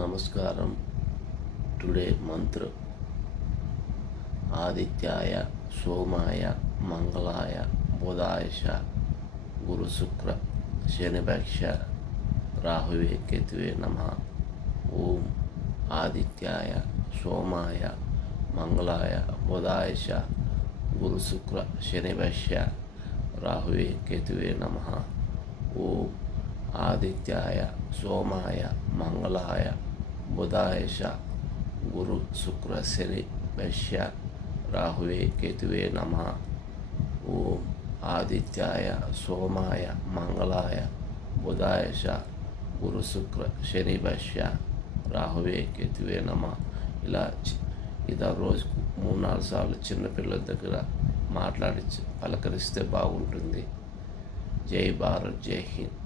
నమస్కారం. టుడే మంత్ర ఆదిత్యాయ సోమాయ మంగళాయ బుధాయశ గురు శుక్ర శనిభక్ష రాహువే కేతువే నమః. ఓం ఆదిత్యాయ సోమాయ మంగళాయ బుధాయశ గురు శుక్ర శనిభక్ష రాహువే కేతువే నమః. ఓం ఆదిత్యాయ సోమాయ మంగళాయ బుధాయశ గురు శుక్ర శని భష్య రాహువే కేతువే నమః. ఓం ఆదిత్యాయ సోమాయ మంగళాయ బుధాయశ గురు శుక్ర శని భష్య రాహువే కేతువే నమః. ఇలా రోజుకు 3-4 సార్లు చిన్నపిల్లల దగ్గర మాట్లాడి పలకరిస్తే బాగుంటుంది. జై భారత్, జై హింద్.